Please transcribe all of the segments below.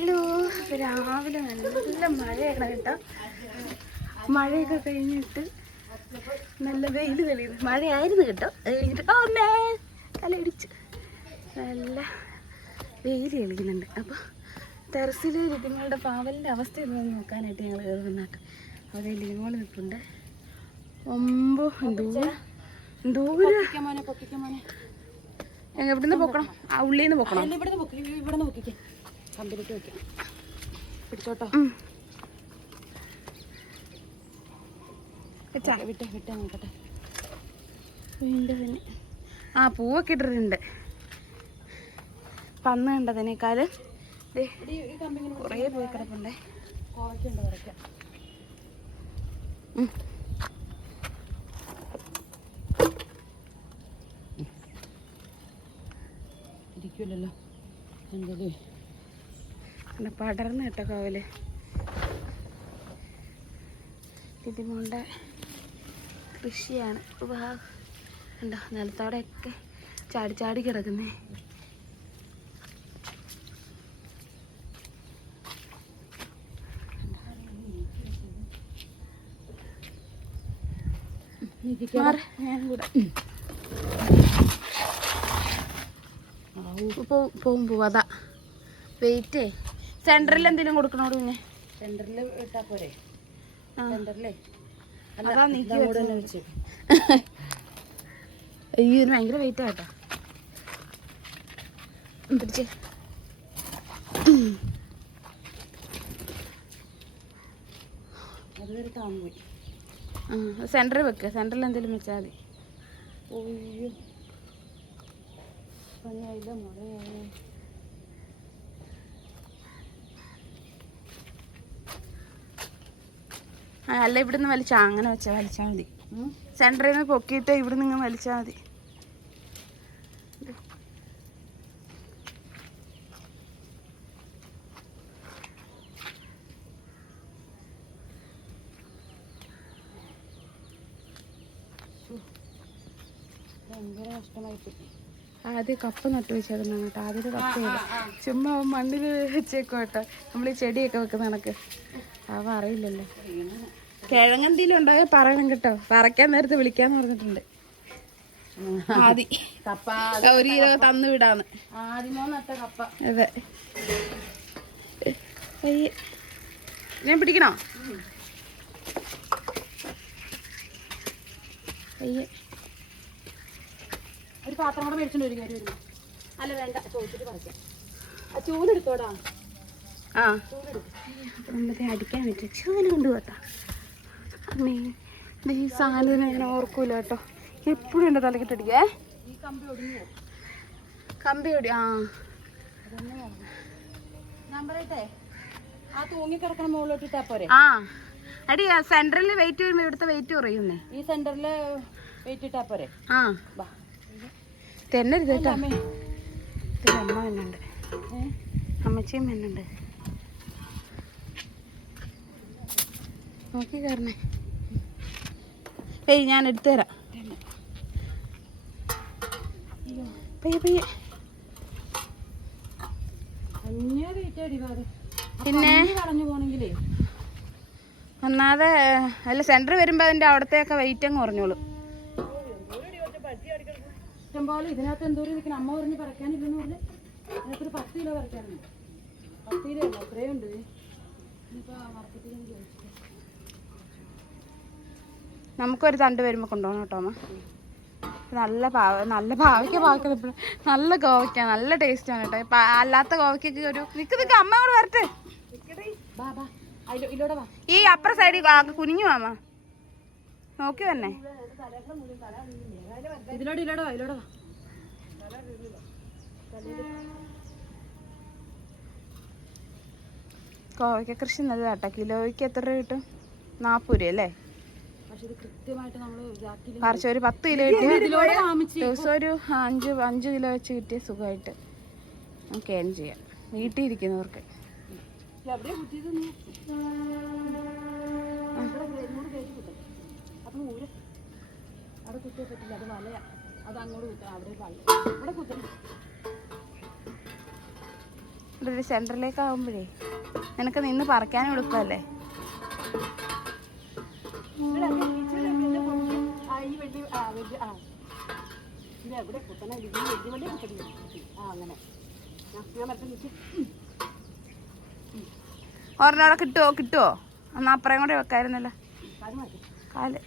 Hello, രാവിലെ നല്ല മഴയാണ് കേട്ടോ. മഴയൊക്കെ കഴിഞ്ഞിട്ട് നല്ല വെയിൽ തെളിയുന്നു. മഴയായിരുന്നു കേട്ടോ. തലയിടിച്ച് നല്ല വെയിൽ തെളിയുന്നുണ്ട്. അപ്പോൾ ടെറസിൽ ലിതിങ്ങളുടെ പാവലിൻ്റെ അവസ്ഥ എന്താണെന്ന് നോക്കാനായിട്ട് ഞങ്ങൾ കയറി വന്നാട്ട്. അവിടെ ലിതിമോൾ നിൽപ്പുണ്ട്. എവിടുന്ന് പൊക്കണം? ആ ഉള്ളിൽ നിന്ന് പൊക്കണം. ഇവിടെ നോക്കിക്കേ, കമ്പിലിട്ട് വെക്കാം. പിടിച്ചോട്ടോ. വിട്ടേ നോക്കട്ടെ. ആ പൂവൊക്കെ ഇട്ടിട്ടുണ്ട്. പന്ന് കണ്ടതിനേക്കാൾ കുറേ പോയി കിടപ്പുണ്ടേ. കോവയ്ക്കുണ്ട് വരയ്ക്കാം. ഇരിക്കൂലല്ലോ എന്തല്ലേ പടർന്ന് കേട്ടോ കോവല്. ഇതിമോളുടെ കൃഷിയാണ്. ഉണ്ടോ നിലത്തോടെയൊക്കെ ചാടി ചാടി കിടക്കുന്നേ. ഞാൻ കൂടെ പോവും. അതാ വെയിറ്റേ. സെന്ററിൽ എന്തെങ്കിലും കൊടുക്കണോട് പിന്നെ സെന്ററിൽ ഇട്ടാ പോരെ. സെന്ററിലേ അതാ നീക്കി വെച്ചു. അയ്യോ ഇതിന് ഭയങ്കര വെയിറ്റ് ആട്ടോ. പിടിച്ച് അതുവരെ താന്നു പോയി. സെന്ററിൽ വെക്കുക. സെന്ററിൽ എന്തെങ്കിലും വെച്ചാൽ മതി. ഒയ്യോ പണിയായില്ല മുളയായി. അല്ല ഇവിടുന്ന് വലിച്ചാൽ അങ്ങനെ വലിച്ചാൽ മതി. സെന്ററിൽ നിന്ന് പൊക്കിയിട്ട് ഇവിടുന്ന് ഇങ്ങനെ വലിച്ചാൽ മതി. ഭയങ്കര കഷ്ടമായിപ്പോയി. ആദ്യം കപ്പ നട്ടു വെച്ചേക്കുന്നതാണ് കേട്ടോ. ആദ്യം കപ്പയില്ല, ചുമ്മാ മണ്ണിൽ വെച്ചേക്കോ കേട്ടോ. നമ്മൾ ഈ ചെടിയൊക്കെ വെക്കുന്ന കണക്ക്. അവ അറിയില്ലല്ലോ. കിഴങ്ങെന്തെങ്കിലും ഉണ്ടായാൽ പറയണം കേട്ടോ. പറയ്ക്കാൻ നേരത്തെ വിളിക്കാന്ന് പറഞ്ഞിട്ടുണ്ട്. ആദ്യം കപ്പ 1 കിലോ തന്നു വിടാന്ന്. ആദ്യമോ നട്ട കപ്പ. അതെ. ഞാൻ പിടിക്കണോ? അയ്യേ ഒരു പാത്രം കൂടെ മേടിച്ചോണ്ട് വരും. അല്ല വേണ്ട, ചോദിച്ചിട്ട് പറിക്കാം. ആ ചൂലെടുത്തോടാ. ആ നമ്മത്തെ അടിക്കാൻ പറ്റും. ചൂല് കൊണ്ട് കേട്ടോ. ഈ സാധനം ഞാൻ ഓർക്കൂല കേട്ടോ. എപ്പോഴും എൻ്റെ തലക്കിട്ടടിക്കേ. ഈ കമ്പി ഒടിഞ്ഞു. കമ്പി ഒടി. ഞാൻ പറയട്ടെ, ആ തൂങ്ങി കിടക്കണ മുകളിലോട്ട് ഇട്ടാ പോരെ. അടി സെന്ററിൽ വെയിറ്റ് വരുമ്പോ ഇവിടുത്തെ വെയിറ്റ് കുറയുന്നേ. ഈ സെന്ററില് വെയിറ്റ് ഇട്ടാ പോരെ. തെന്നരുത് കേട്ടോ. അമ്മ തന്നുണ്ട്, അമ്മച്ചിയും തന്നുണ്ട്. നോക്കി കയറണേ. പെയ്യ്, ഞാൻ എടുത്തു തരാം. പെയ്യെ. പിന്നെ ഒന്നാതെ അല്ല സെന്റർ വരുമ്പോ അതിന്റെ അവിടത്തെയൊക്കെ വെയിറ്റ് അങ്ങ് കുറഞ്ഞോളൂ. ഇഷ്ടംപോലെ ഇതിനകത്ത് എന്തോരം ഇരിക്കണം. അമ്മ പറഞ്ഞ് പറിക്കാനില്ലെന്ന് പറഞ്ഞ് അതിനകത്തൊരു 10 കിലോ പറിക്കാനുണ്ട്. 10 കിലോ അല്ല, അത്രയും ഉണ്ട്. നമുക്കൊരു തണ്ട് വരുമ്പോ കൊണ്ടുപോകണം കേട്ടോ അമ്മ. നല്ല പാവയ്ക്ക നല്ല കോവയ്ക്ക, നല്ല ടേസ്റ്റാണ് കേട്ടോ. അല്ലാത്ത കോവയ്ക്കൊക്കെ ഒരു നിക്ക് അമ്മ കൂടെ വരട്ടെ. ഈ അപ്പുറ സൈഡിൽ കുനിഞ്ഞു അമ്മ നോക്കി വന്നെ. കോവയ്ക്ക കൃഷി നല്ല കേട്ടോ. കിലോയ്ക്ക് എത്ര രൂപ കിട്ടും? 40 രൂപ അല്ലേ? പറിച്ച ഒരു 10 കിലോ കിട്ടിയ ദിവസം ഒരു 5 കിലോ വെച്ച് കിട്ടിയ സുഖമായിട്ട് നമുക്ക് ഏൺ ചെയ്യാം വീട്ടിൽ ഇരിക്കുന്നവർക്ക്. ഇവിടെ ഒരു സെൻറ്ററിലേക്ക് ആകുമ്പോഴേ നിനക്ക് നിന്ന് പറിക്കാനും എളുപ്പമല്ലേ. ഒരെണ്ണോടെ കിട്ടുമോ? എന്നാൽ അപ്പുറം കൂടെ വെക്കായിരുന്നല്ലോ കാല്.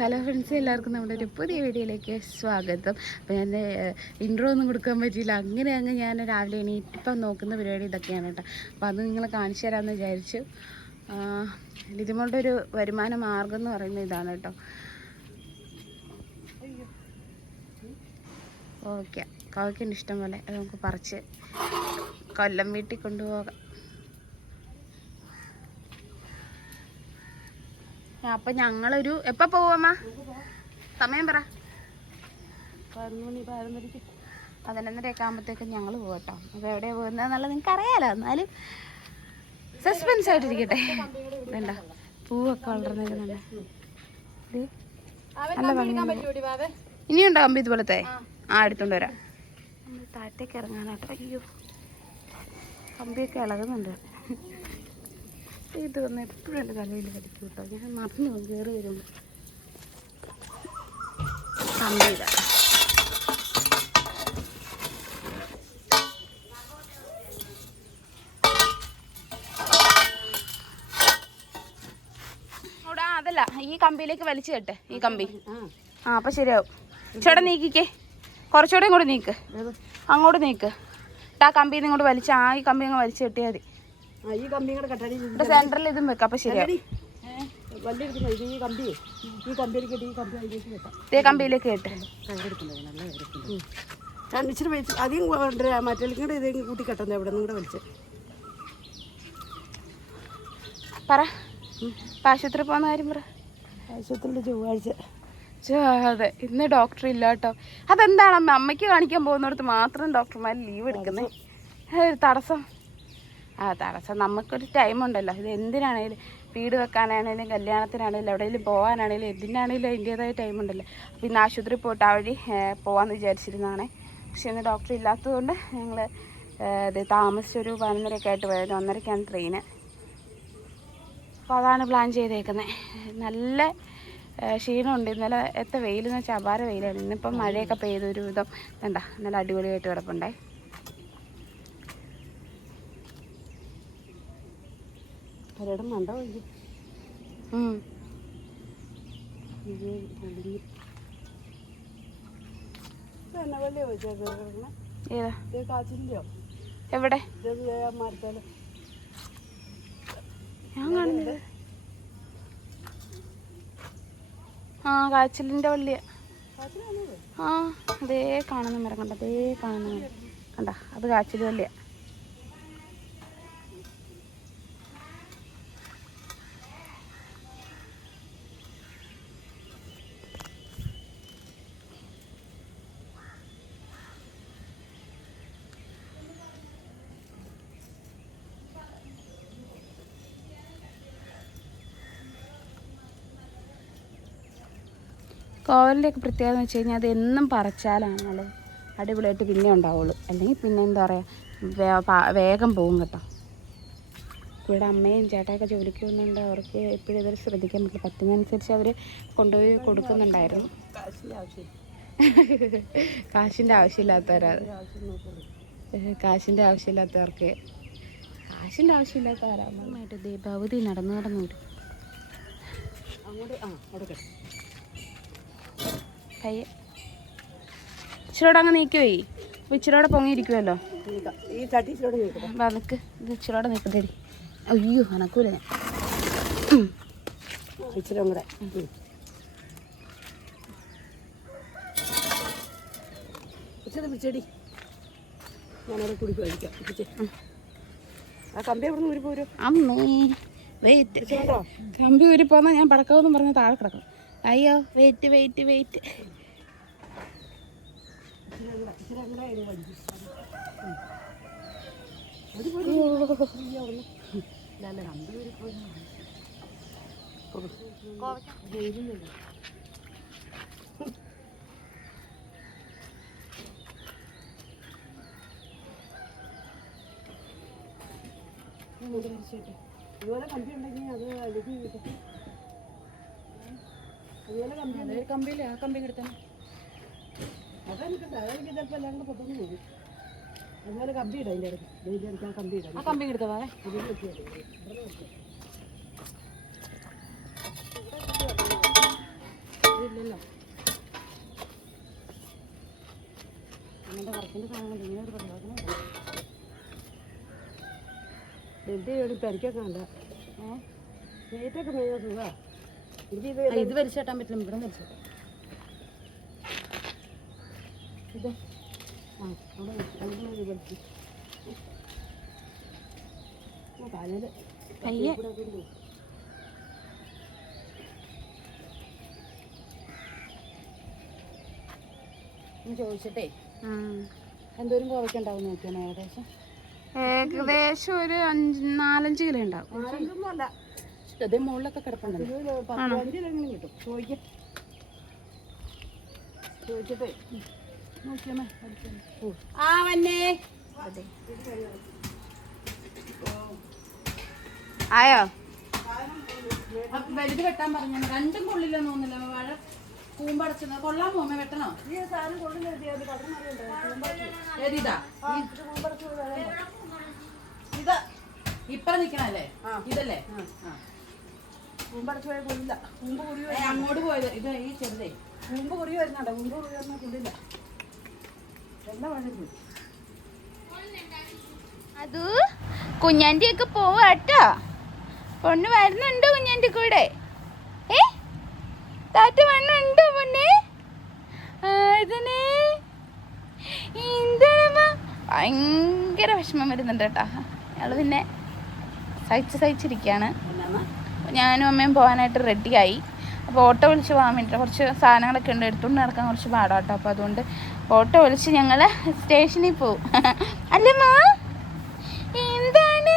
ഹലോ ഫ്രണ്ട്സ്, എല്ലാവർക്കും നമ്മുടെ ഒരു പുതിയ വീഡിയോയിലേക്ക് സ്വാഗതം. അപ്പോൾ ഞാൻ ഇൻട്രോ ഒന്നും കൊടുക്കാൻ പറ്റിയില്ല. അങ്ങനെ ഞാൻ രാവിലെ ഇപ്പം നോക്കുന്ന പരിപാടി ഇതൊക്കെയാണ് കേട്ടോ. അപ്പോൾ അത് നിങ്ങളെ കാണിച്ചു തരാമെന്ന് വിചാരിച്ചു. ലിതിമോളുടെ ഒരു വരുമാന മാർഗം എന്ന് പറയുന്നത് ഇതാണ് കേട്ടോ. ഓക്കെ, കവയ്ക്കുണ്ട് ഇഷ്ടം പോലെ. അത് നമുക്ക് പറിച്ച് കൊല്ലം വീട്ടിൽ കൊണ്ടുപോകാം. അപ്പം ഞങ്ങളൊരു എപ്പോൾ പോവാമ്മ? സമയം പറ. 11:30 ആകുമ്പോഴത്തേക്കും ഞങ്ങൾ പോകട്ടോ. അപ്പോൾ എവിടെയാണ് പോകുന്നതെന്നുള്ളത് നിങ്ങൾക്ക് അറിയാലോ, എന്നാലും സസ്പെൻസ് ആയിട്ടിരിക്കട്ടെ. വേണ്ട, പൂവൊക്കെ വളർന്നിരുന്നുണ്ട്. നല്ല ഭംഗി. ഇനിയുണ്ടോ കമ്പി ഇതുപോലത്തെ? എടുത്തോണ്ട് വരാം. നമ്മൾ താഴത്തേക്ക് ഇറങ്ങാനാട്ടോ. അയ്യോ, കമ്പിയൊക്കെ ഇളകുന്നുണ്ട്. ഇത് വന്ന് എപ്പോഴും എൻ്റെ തലയിൽ കളിക്കും കേട്ടോ. ഞാൻ മറന്നു പോകും കയറി വരുമ്പോൾ. കമ്പി ഇതാ. അവിടെ അതല്ല, ഈ കമ്പിയിലേക്ക് വലിച്ചു കെട്ടെ. ഈ കമ്പി അപ്പം ശരിയാവും. ചേട്ടാ നീക്കിക്കേ, കുറച്ചുകൂടെ ഇങ്ങോട്ട് നീക്ക്, അങ്ങോട്ട് നീക്ക്. ആ കമ്പി ഇങ്ങോട്ട് വലിച്ച് ഈ കമ്പി അങ്ങ് വലിച്ചു കെട്ടിയാൽ മതി. ഈ കമ്പി കൂടെ കെട്ടാടി. സെന്ററിൽ ഇതും വെക്കാം. അപ്പം ശരിയാവും. കമ്പിയിലേക്ക് കേട്ട് ഇച്ചിരി വലിച്ച് അധികം മറ്റേക്കും കൂടെ ഇതെങ്കിലും കൂട്ടി കെട്ടുന്നത് എവിടെ നിന്നും കൂടെ വലിച്ച് പറ. ആശുപത്രി പോകുന്ന കാര്യം പറ. ആശുപത്രിയിൽ ചൊവ്വാഴ്ച. അതെ, ഇന്ന് ഡോക്ടർ ഇല്ല കേട്ടോ. അതെന്താണ് അമ്മയ്ക്ക് കാണിക്കാൻ പോകുന്നിടത്ത് മാത്രം ഡോക്ടർമാർ ലീവ് എടുക്കുന്നത്? ഒരു തടസ്സം. തടസ്സം. നമുക്കൊരു ടൈമുണ്ടല്ലോ. ഇത് എന്തിനാണേലും, വീട് വെക്കാനാണേലും കല്യാണത്തിനാണേലും എവിടെയെങ്കിലും പോകാനാണേലും എന്തിനാണേലും അതിൻ്റേതായ ടൈമുണ്ടല്ലോ. അപ്പോൾ ഇന്ന് ആശുപത്രി പോയിട്ട് ആ വഴി പോകാമെന്ന് വിചാരിച്ചിരുന്നതാണേ. പക്ഷെ ഇന്ന് ഡോക്ടർ ഇല്ലാത്തതുകൊണ്ട് ഞങ്ങൾ താമസിച്ചൊരു 11:30 ആയിട്ട് പോയത്. 1:30ക്കാണ് ട്രെയിന്. അപ്പോൾ അതാണ് പ്ലാൻ ചെയ്തേക്കുന്നത്. നല്ല ക്ഷീണമുണ്ട്. ഇന്നലെ എത്ര വെയിലെന്ന് വെച്ചാൽ അപാര വെയിലാണ്. ഇന്നിപ്പം മഴയൊക്കെ പെയ്തൊരു വിധം വേണ്ട, നല്ല അടിപൊളിയായിട്ട് കിടപ്പുണ്ടേ. ഒരിടം മണ്ടോ എവിടെ ഞാൻ കാണുന്നത്? കാച്ചിലിൻ്റെ വള്ളിയ. അതേ കാണുന്ന മരം കണ്ട, അതേ കാണുന്ന മരം കണ്ട, അത് കാച്ചിൽ വള്ളിയ. കോവലിൻ്റെയൊക്കെ പ്രത്യേകത എന്ന് വെച്ച് കഴിഞ്ഞാൽ അത് എന്നും പറിച്ചാലാണ് അടിപൊളിയായിട്ട് പിന്നെ ഉണ്ടാവുള്ളൂ. അല്ലെങ്കിൽ പിന്നെ എന്താ പറയുക, വേഗം പോകും കേട്ടോ. ഇവിടെ അമ്മയും ചേട്ടായൊക്കെ ജോലിക്ക് പോകുന്നുണ്ട്. അവർക്ക് എപ്പോഴും ഇതൊരു ശ്രദ്ധിക്കാൻ പറ്റില്ല. പറ്റുന്നതനുസരിച്ച് അവർ കൊണ്ടുപോയി കൊടുക്കുന്നുണ്ടായിരുന്നു. കാശിൻ്റെ ആവശ്യമില്ലാത്തവരത്. കാശിൻ്റെ ആവശ്യമില്ലാത്തവർക്ക് കാശിൻ്റെ ആവശ്യമില്ലാത്തവരായിട്ട് ദീപാവധി നടന്നു വരും. കയ്യെ ഇച്ചിരോടെ അങ്ങ് നീക്കുവേ. അപ്പോൾ ഇച്ചിരോടെ പൊങ്ങിയിരിക്കുമല്ലോ. നിൽക്ക്, ഇത് ഇച്ചിരോടെ നിൽക്കട്ടെ. അയ്യോ അനക്കൂല. ഞാൻ ഇച്ചിരി കൂടെ പിടിച്ചടി. ഞാനവിടെ കുടി കഴിക്കാം. ആ കമ്പി എവിടെ നിന്ന് ഊരി പോരും? അമ്മേ വെയിറ്റ്. കമ്പി ഊരി പോന്നാൽ ഞാൻ പടക്കാവെന്നും പറഞ്ഞ് താഴെ കിടക്കും. അയ്യോ വെയിറ്റ്. ഇതുപോലെ കമ്പി ഉണ്ടെങ്കിൽ അത് അഴുകി കിട്ടും. അതുപോലെ കമ്പി ഉണ്ട്. കമ്പിയില്ലേ ആ കമ്പി കിടത്താൻ അതെനിക്ക് ചിലപ്പോൾ എല്ലാം കൂടെ പൊട്ടൊന്നും പോകും. അതുപോലെ കമ്പി ഇടാം അതിൻ്റെ ഇടയ്ക്ക് ഡെയിലി എനിക്ക് ആ കമ്പി ഇടാം. ആ കമ്പി കിടത്തവാ ഇല്ലല്ലോ നമ്മുടെ വർക്കിൻ്റെ സാധനങ്ങൾ ഇങ്ങനെ ഒരു പരിപാടി എന്ത് പരിക്കൊക്കെ ഉണ്ട്. നെയ്റ്റൊക്കെ മെയ്യാൻ സുഖാ. ഇത് വലിച്ചേട്ടാൻ പറ്റില്ല. ഇവിടെ വലിച്ചേട്ടാ ഇത് അവിടെ വലിച്ചു കാലയിൽ ചോദിച്ചിട്ടേ എന്തോരം കോവയ്ക്കുണ്ടാവും നോക്കിയാണ് ഏകദേശം. ഏകദേശം ഒരു 4-5 കിലോ ഉണ്ടാവും. അല്ല അതേ മുകളിലൊക്കെ കിടപ്പുണ്ടല്ലോ. 10-15 കിലോയെങ്കിലും കിട്ടും. ചോദിച്ചിട്ടേ നോക്കിയാമേ. ആ വന്നേ ആയോ വലുത് വെട്ടാൻ പറഞ്ഞു. രണ്ടും കൊള്ളില്ലെന്ന് തോന്നില്ല. വാഴ കൂമ്പടച്ചത് കൊള്ളാൻ പോകുമ്പോ വെട്ടണോ? ഏതാ ഇത് ഇപ്പറ നിക്കണല്ലേ? ഇതല്ലേ കൂമ്പടച്ചു പോയ കൊള്ളില്ല. കൂമ്പ് കുറി അങ്ങോട്ട് പോയത്. ഇത് ഈ ചെറുതേ കൂമ്പ് കുറി വരുന്നുണ്ടോ? കൂമ്പ് കുറി വരുന്ന കൊള്ളില്ല. എല്ലാം വളരെ പോയി. അത് കുഞ്ഞാൻ്റെ ഒക്കെ പോവാട്ടോ. പൊണ്ണ് വരുന്നുണ്ടോ കുഞ്ഞാൻ്റെ കൂടെ? താറ്റ വണ്ണുണ്ടോ പൊന്നെ? ഇതിനെ എന്താണ് ഭയങ്കര വിഷമം വരുന്നുണ്ട് കേട്ടോ. ഞങ്ങൾ പിന്നെ സഹിച്ചിരിക്കുകയാണ്. ഞാനും അമ്മയും പോകാനായിട്ട് റെഡിയായി. അപ്പോൾ ഓട്ടോ വിളിച്ച് പോകാൻ വേണ്ടിയിട്ട് കുറച്ച് സാധനങ്ങളൊക്കെ ഉണ്ട്. എടുത്തുകൊണ്ട് നടക്കാൻ കുറച്ച് പാടാട്ടോ. അപ്പോൾ അതുകൊണ്ട് ഓട്ടോ വിളിച്ച് ഞങ്ങൾ സ്റ്റേഷനിൽ പോവും. അല്ലമ്മ എന്താണ്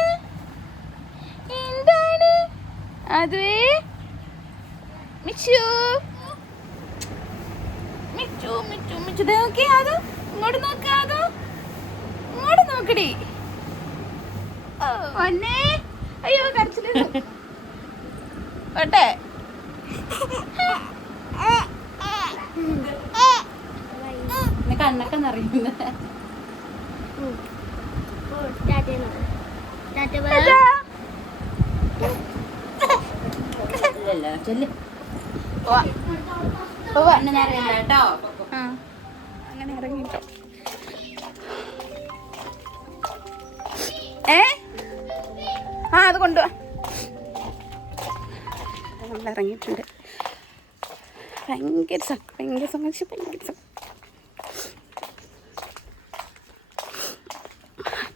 എന്താണ് അതുവേ മിച്ചു മിച്ചു മിച്ചു മിച്ചു നോക്കിയാതോ? ഇങ്ങോട്ട് നോക്കാതോ? ഇങ്ങോട്ട് നോക്കടി. ഒന്നേ അയ്യോ കരച്ചില് ഓട്ടെ. കണ്ണൊക്കെ നിറയുന്ന കേട്ടോ. അങ്ങനെ ഇറങ്ങിട്ടോ. അത് കൊണ്ടുപോവാ. നമ്മൾ ഇറങ്ങിയിട്ടുണ്ട്. ഭയങ്കര സന്തോഷം.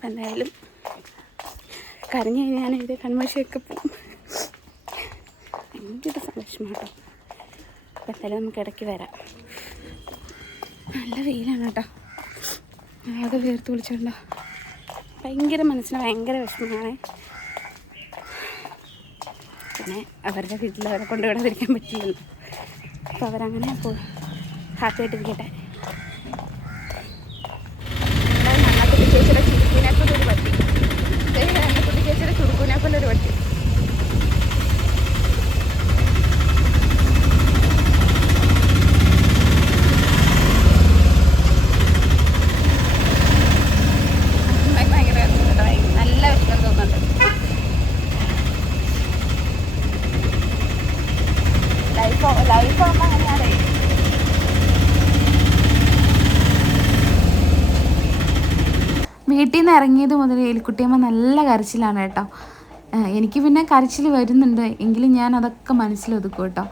എന്തായാലും കരഞ്ഞു കഴിഞ്ഞാൽ ഇത് കൺമശയൊക്കെ പോകും. ഭയങ്കര സന്തോഷം കേട്ടോ. അപ്പം എന്തായാലും നമുക്ക് ഇടയ്ക്ക് വരാം. നല്ല വെയിലാണ് കേട്ടോ. ആകെ വേർത്ത് വിളിച്ചോണ്ടോ. ഭയങ്കര മനസ്സിന് ഭയങ്കര വിഷമമാണ്. പിന്നെ അവരുടെ വീട്ടിൽ അവരെ കൊണ്ടുവിടാതിരിക്കാൻ പറ്റില്ലല്ലോ. അപ്പോൾ അവരങ്ങനെ പോയി ഹാപ്പി ആയിട്ടിരിക്കട്ടെ. കുട്ടി ചേച്ചിയുടെ ചുരുക്കിനെക്കൊണ്ടൊരു പട്ടി. കുട്ടി ചേച്ചിയുടെ ചുരുക്കിനെക്കൊണ്ടൊരു പട്ടി. നല്ല വിഷമം തോന്നുന്നുണ്ട്. ലൈഫ് ആകുമ്പോൾ അങ്ങനെയാണ്. വീട്ടിൽ നിന്ന് ഇറങ്ങിയത് മുതൽ എലിക്കുട്ടിയമ്മ നല്ല കരച്ചിലാണ് കേട്ടോ. എനിക്ക് പിന്നെ കരച്ചിൽ വരുന്നുണ്ട് എങ്കിലും ഞാൻ അതൊക്കെ മനസ്സിലൊതുക്കും കേട്ടോ.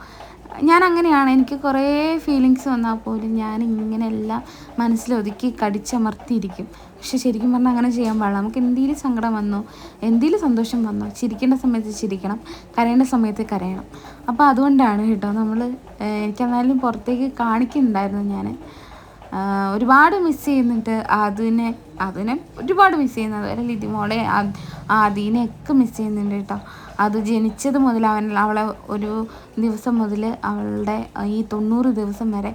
ഞാൻ അങ്ങനെയാണ്. എനിക്ക് കുറേ ഫീലിങ്സ് വന്നാൽ പോലും ഞാൻ ഇങ്ങനെയെല്ലാം മനസ്സിലൊതുക്കി കടിച്ചമർത്തിയിരിക്കും. പക്ഷെ ശരിക്കും പറഞ്ഞാൽ അങ്ങനെ ചെയ്യാൻ പാടില്ല. നമുക്ക് എന്തെങ്കിലും സങ്കടം വന്നോ എന്തെങ്കിലും സന്തോഷം വന്നോ ചിരിക്കേണ്ട സമയത്ത് ചിരിക്കണം, കരയേണ്ട സമയത്ത് കരയണം. അപ്പോൾ അതുകൊണ്ടാണ് കേട്ടോ നമ്മൾ എനിക്കെന്നാലും പുറത്തേക്ക് കാണിക്കുന്നുണ്ടായിരുന്നു. ഞാൻ ഒരുപാട് മിസ് ചെയ്യുന്നുണ്ട്. അതിനെ ഒരുപാട് മിസ് ചെയ്യുന്നത്, അതുപോലെ ലിതിമോളെ ആദീനെയൊക്കെ മിസ് ചെയ്യുന്നുണ്ട് കേട്ടോ. അത് ജനിച്ചത് മുതൽ അവളെ ഒരു ദിവസം മുതൽ അവളുടെ ഈ 90 ദിവസം വരെ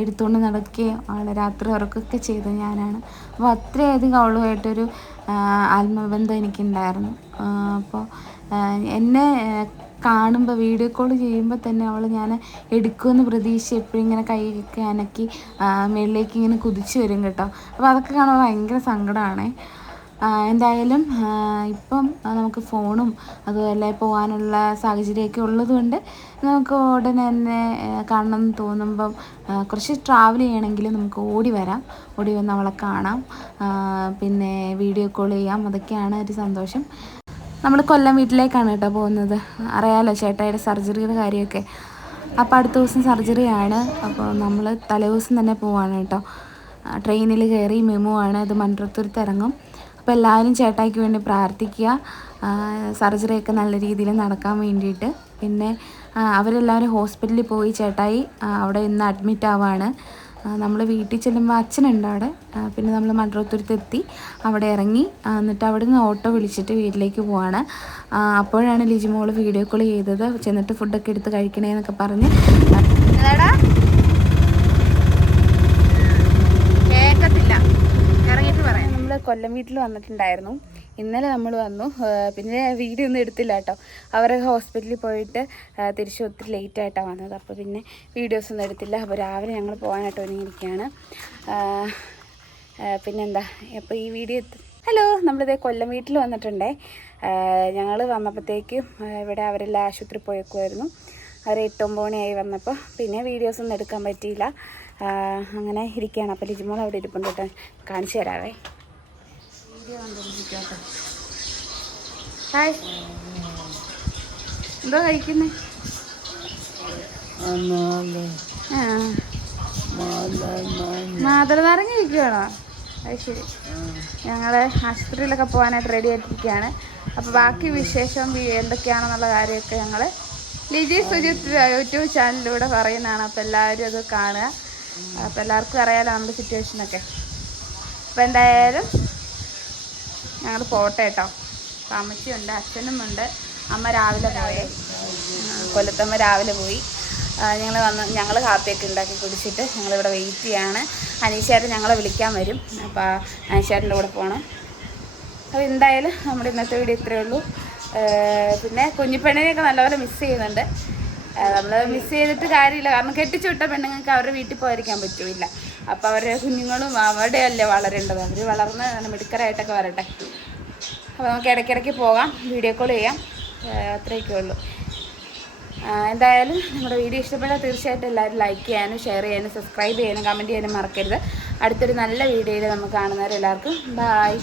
എടുത്തുകൊണ്ട് നടക്കുകയും അവളെ രാത്രി ഉറക്കുകയൊക്കെ ചെയ്തത് ഞാനാണ്. അപ്പോൾ അത്രയധികം അവളുമായിട്ടൊരു ആത്മബന്ധം എനിക്കുണ്ടായിരുന്നു. അപ്പോൾ എന്നെ കാണുമ്പോൾ വീഡിയോ കോൾ ചെയ്യുമ്പോൾ തന്നെ ഞാൻ എടുക്കുമെന്ന് പ്രതീക്ഷ എപ്പോഴും ഇങ്ങനെ കൈയൊക്കെ അനക്കി മുകളിലേക്ക് ഇങ്ങനെ കുതിച്ച് വരും കേട്ടോ. അപ്പോൾ അതൊക്കെ കാണുമ്പോൾ ഭയങ്കര സങ്കടമാണ്. എന്തായാലും ഇപ്പം നമുക്ക് ഫോണും അതുപോലെ പോകാനുള്ള സാഹചര്യമൊക്കെ ഉള്ളതുകൊണ്ട് നമുക്ക് ഉടനെ തന്നെ കാണണം എന്ന് തോന്നുമ്പം കുറച്ച് ട്രാവൽ ചെയ്യണമെങ്കിൽ നമുക്ക് ഓടി വന്ന് അവളെ കാണാം, പിന്നെ വീഡിയോ കോൾ ചെയ്യാം. അതൊക്കെയാണ് ഒരു സന്തോഷം. നമ്മൾ കൊല്ലം വീട്ടിലേക്കാണ് കേട്ടോ പോകുന്നത്. അറിയാമല്ലോ ചേട്ടായിയുടെ സർജറിയുടെ കാര്യമൊക്കെ. അപ്പോൾ അടുത്ത ദിവസം സർജറിയാണ്. അപ്പോൾ നമ്മൾ തലേദിവസം തന്നെ പോവാണ് കേട്ടോ. ട്രെയിനിൽ കയറി മെമു ആണ്, അത് മൺട്രത്തുരുത്ത് ഇറങ്ങും. അപ്പോൾ എല്ലാവരും ചേട്ടായിക്ക് വേണ്ടി പ്രാർത്ഥിക്കുക, സർജറിയൊക്കെ നല്ല രീതിയിൽ നടക്കാൻ വേണ്ടിയിട്ട്. പിന്നെ അവരെല്ലാവരും ഹോസ്പിറ്റലിൽ പോയി. ചേട്ടായി അവിടെ ഇന്ന് അഡ്മിറ്റ് ആവുകയാണ്. നമ്മൾ വീട്ടിൽ ചെല്ലുമ്പോൾ അച്ഛനുണ്ട് അവിടെ. പിന്നെ നമ്മൾ മൺട്രത്തുരുത്ത് എത്തി, അവിടെ ഇറങ്ങി, എന്നിട്ട് അവിടെ നിന്ന് ഓട്ടോ വിളിച്ചിട്ട് വീട്ടിലേക്ക് പോവാണ്. അപ്പോഴാണ് ലിജിമോൾ വീഡിയോ കോൾ ചെയ്തത്. ചെന്നിട്ട് ഫുഡൊക്കെ എടുത്ത് കഴിക്കണേന്നൊക്കെ പറഞ്ഞ്. കേൾക്കത്തില്ല, ഇറങ്ങിയിട്ട് പറയാം. നമ്മൾ കൊല്ലം വീട്ടിൽ വന്നിട്ടുണ്ടായിരുന്നു. ഇന്നലെ നമ്മൾ വന്നു, പിന്നെ വീഡിയോ ഒന്നും എടുത്തില്ല കേട്ടോ. അവരൊക്കെ ഹോസ്പിറ്റലിൽ പോയിട്ട് തിരിച്ച് ഒത്തിരി ലേറ്റായിട്ടാണ് വന്നത്. അപ്പോൾ പിന്നെ വീഡിയോസ് ഒന്നും എടുത്തില്ല. അപ്പോൾ രാവിലെ ഞങ്ങൾ പോകാനായിട്ട് ഒരുങ്ങിയിരിക്കുകയാണ്. പിന്നെന്താ, അപ്പോൾ ഈ വീഡിയോ ഹലോ, നമ്മളിതേ കൊല്ലം വീട്ടിൽ വന്നിട്ടുണ്ടേ. ഞങ്ങൾ വന്നപ്പോഴത്തേക്കും ഇവിടെ അവരെല്ലാം ആശുപത്രി പോയേക്കുമായിരുന്നു. അവർ 8-9 മണിയായി വന്നപ്പോൾ. പിന്നെ വീഡിയോസ് ഒന്നും എടുക്കാൻ പറ്റിയില്ല, അങ്ങനെ ഇരിക്കുകയാണ്. അപ്പോൾ ലിജിമോൾ അവിടെ ഇരിപ്പുണ്ട് കേട്ടോ, കാണിച്ചു തരാവേ. വീഡിയോ കണ്ടുപിടിക്കാട്ടോ. ഹായ്, എന്തോ കഴിക്കുന്നേ? മാതളനാരങ്ങ കഴിക്കുകയാണോ? അത് ശരി. ഞങ്ങൾ ആശുപത്രിയിലൊക്കെ പോകാനായിട്ട് റെഡി ആയിട്ടിരിക്കുകയാണ്. അപ്പോൾ ബാക്കി വിശേഷം എന്തൊക്കെയാണെന്നുള്ള കാര്യമൊക്കെ ഞങ്ങൾ ലിജി സുജിത്ത് യൂട്യൂബ് ചാനലിലൂടെ പറയുന്നതാണ്. അപ്പോൾ എല്ലാവരും അത് കാണുക. അപ്പോൾ എല്ലാവർക്കും അറിയാലോ നമ്മുടെ സിറ്റുവേഷനൊക്കെ. അപ്പോൾ എന്തായാലും ഞങ്ങൾ പോട്ടെ കേട്ടോ. അപ്പോൾ അമ്മച്ചിയുണ്ട്, അച്ഛനും ഉണ്ട്. അമ്മ രാവിലെ പോയേ, കൊല്ലത്തമ്മ രാവിലെ പോയി. ഞങ്ങൾ കാപ്പിയൊക്കെ ഉണ്ടാക്കി കുടിച്ചിട്ട് ഞങ്ങളിവിടെ വെയിറ്റ് ചെയ്യാണ്. അനീഷേട്ടൻ ഞങ്ങളെ വിളിക്കാൻ വരും. അപ്പോൾ അനീഷേട്ടൻ്റെ കൂടെ പോകണം. അപ്പോൾ എന്തായാലും നമ്മുടെ ഇന്നത്തെ വീഡിയോ ഇത്രയേ ഉള്ളൂ. പിന്നെ കുഞ്ഞിപ്പെണ്ണിനെയൊക്കെ നല്ലപോലെ മിസ് ചെയ്യുന്നുണ്ട്. നമ്മൾ മിസ് ചെയ്തിട്ട് കാര്യമില്ല, കാരണം കെട്ടിച്ചു വിട്ട പെണ്ണുങ്ങൾക്ക് അവരുടെ വീട്ടിൽ പോയിരിക്കാൻ പറ്റില്ല. അപ്പോൾ അവരുടെ കുഞ്ഞുങ്ങളും അവിടെയല്ലേ വളരേണ്ടത്. അവർ വളർന്ന് മിടുക്കരായിട്ടൊക്കെ വരട്ടെ. അപ്പോൾ നമുക്ക് ഇടയ്ക്കിടയ്ക്ക് പോകാം, വീഡിയോ കോൾ ചെയ്യാം, അത്രയൊക്കെ ഉള്ളൂ. എന്തായാലും നമ്മുടെ വീഡിയോ ഇഷ്ടപ്പെട്ടാൽ തീർച്ചയായിട്ടും എല്ലാവരും ലൈക്ക് ചെയ്യാനും ഷെയർ ചെയ്യാനും സബ്സ്ക്രൈബ് ചെയ്യാനും കമൻറ്റ് ചെയ്യാനും മറക്കരുത്. അടുത്തൊരു നല്ല വീഡിയോയിൽ നമുക്ക് കാണുന്നവരെല്ലാവർക്കും ബായ്.